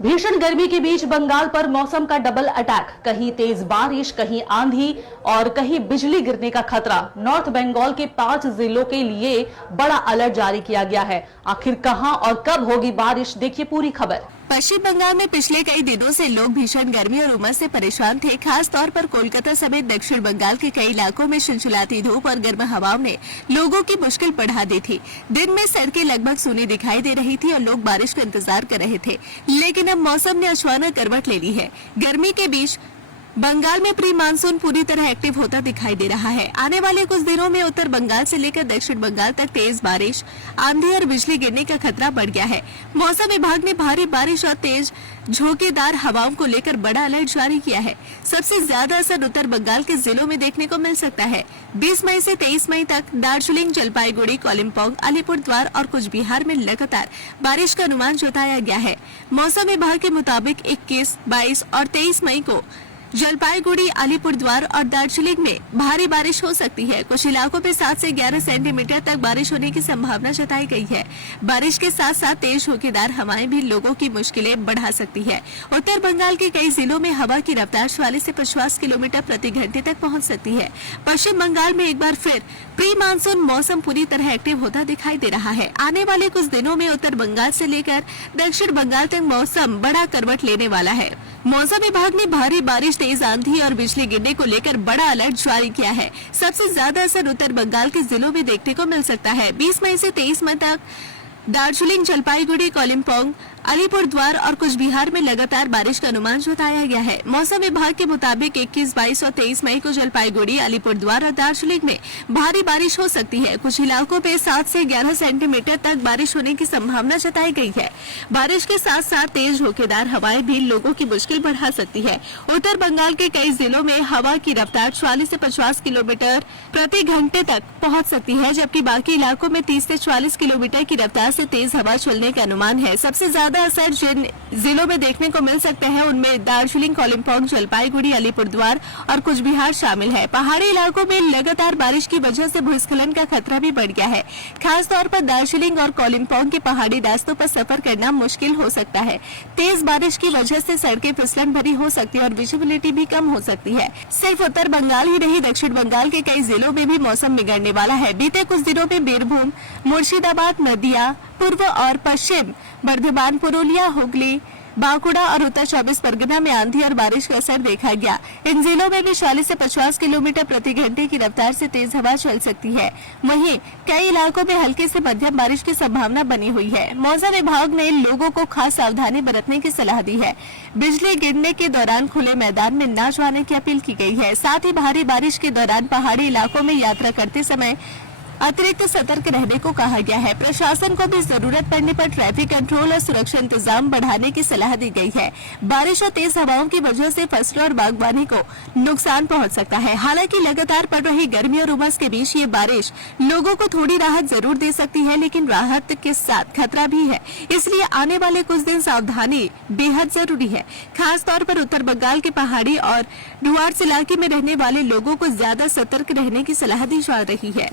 भीषण गर्मी के बीच बंगाल पर मौसम का डबल अटैक, कहीं तेज बारिश, कहीं आंधी और कहीं बिजली गिरने का खतरा। नॉर्थ बंगाल के 5 जिलों के लिए बड़ा अलर्ट जारी किया गया है। आखिर कहां और कब होगी बारिश, देखिए पूरी खबर। पश्चिम बंगाल में पिछले कई दिनों से लोग भीषण गर्मी और उमस से परेशान थे। खास तौर पर कोलकाता समेत दक्षिण बंगाल के कई इलाकों में चिलचिलाती धूप और गर्म हवाओं ने लोगों की मुश्किल बढ़ा दी थी। दिन में सड़कें लगभग सूनी दिखाई दे रही थी और लोग बारिश का इंतजार कर रहे थे, लेकिन अब मौसम ने अचानक करवट ले ली है। गर्मी के बीच बंगाल में प्री मानसून पूरी तरह एक्टिव होता दिखाई दे रहा है। आने वाले कुछ दिनों में उत्तर बंगाल से लेकर दक्षिण बंगाल तक तेज बारिश, आंधी और बिजली गिरने का खतरा बढ़ गया है। मौसम विभाग ने भारी बारिश और तेज झोंकेदार हवाओं को लेकर बड़ा अलर्ट जारी किया है। सबसे ज्यादा असर उत्तर बंगाल के जिलों में देखने को मिल सकता है। 20 मई से 23 मई तक दार्जिलिंग, जलपाईगुड़ी, कालिम्पोंग, अलीपुरद्वार और कुछ बिहार में लगातार बारिश का अनुमान जताया गया है। मौसम विभाग के मुताबिक 21, 22 और 23 मई को जलपाईगुड़ी, अलीपुरद्वार और दार्जिलिंग में भारी बारिश हो सकती है। कुछ इलाकों में 7 से 11 सेंटीमीटर तक बारिश होने की संभावना जताई गई है। बारिश के साथ साथ तेज झोंकेदार हवाएं भी लोगों की मुश्किलें बढ़ा सकती है। उत्तर बंगाल के कई जिलों में हवा की रफ्तार 40 से 50 किलोमीटर प्रति घंटे तक पहुंच सकती है। पश्चिम बंगाल में एक बार फिर प्री मानसून मौसम पूरी तरह एक्टिव होता दिखाई दे रहा है। आने वाले कुछ दिनों में उत्तर बंगाल से लेकर दक्षिण बंगाल तक मौसम बड़ा करवट लेने वाला है। मौसम विभाग ने भारी बारिश, तेज आंधी और बिजली गिरने को लेकर बड़ा अलर्ट जारी किया है। सबसे ज्यादा असर उत्तर बंगाल के जिलों में देखने को मिल सकता है। 20 मई से 23 मई तक दार्जिलिंग, जलपाईगुड़ी, कालिम्पोंग, अलीपुरद्वार और कुछ बिहार में लगातार बारिश का अनुमान जताया गया है। मौसम विभाग के मुताबिक 21, 22 और 23 मई को जलपाईगुड़ी, अलीपुरद्वार और दार्जिलिंग में भारी बारिश हो सकती है। कुछ इलाकों में 7 से 11 सेंटीमीटर तक बारिश होने की संभावना जताई गई है। बारिश के साथ साथ तेज झोंकेदार हवाएं भी लोगों की मुश्किल बढ़ा सकती है। उत्तर बंगाल के कई जिलों में हवा की रफ्तार 40 से 50 किलोमीटर प्रति घंटे तक पहुंच सकती है, जबकि बाकी इलाकों में 30 से 40 किलोमीटर की रफ्तार से तेज हवा चलने का अनुमान है। सबसे ज्यादा असर जिन जिलों में देखने को मिल सकते हैं उनमें दार्जिलिंग, कालिम्पोंग, जलपाईगुड़ी, अलीपुरद्वार और कुछ बिहार शामिल है। पहाड़ी इलाकों में लगातार बारिश की वजह से भूस्खलन का खतरा भी बढ़ गया है। खास तौर पर दार्जिलिंग और कालिम्पोंग के पहाड़ी रास्तों पर सफर करना मुश्किल हो सकता है। तेज बारिश की वजह से सड़कें फिसलन भरी हो सकती है और विजिबिलिटी भी कम हो सकती है। सिर्फ उत्तर बंगाल ही नहीं, दक्षिण बंगाल के कई जिलों में भी मौसम बिगड़ने वाला है। बीते कुछ दिनों में बीरभूम, मुर्शिदाबाद, नदिया, पूर्व और पश्चिम बर्धमान, पुरुलिया, हुगली, बांकुड़ा और उत्तर 24 परगना में आंधी और बारिश का असर देखा गया। इन जिलों में भी 40 से 50 किलोमीटर प्रति घंटे की रफ्तार से तेज हवा चल सकती है। वहीं कई इलाकों में हल्की से मध्यम बारिश की संभावना बनी हुई है। मौसम विभाग ने लोगों को खास सावधानी बरतने की सलाह दी है। बिजली गिरने के दौरान खुले मैदान में न जाने की अपील की गई है। साथ ही भारी बारिश के दौरान पहाड़ी इलाकों में यात्रा करते समय अतिरिक्त सतर्क रहने को कहा गया है। प्रशासन को भी जरूरत पड़ने पर ट्रैफिक कंट्रोल और सुरक्षा इंतजाम बढ़ाने की सलाह दी गई है। बारिश और तेज हवाओं की वजह से फसलों और बागवानी को नुकसान पहुंच सकता है। हालांकि लगातार पड़ रही गर्मी और उमस के बीच ये बारिश लोगों को थोड़ी राहत जरूर दे सकती है, लेकिन राहत के साथ खतरा भी है। इसलिए आने वाले कुछ दिन सावधानी बेहद जरूरी है। खास तौर पर उत्तर बंगाल के पहाड़ी और डुआर्स इलाके में रहने वाले लोगों को ज्यादा सतर्क रहने की सलाह दी जा रही है।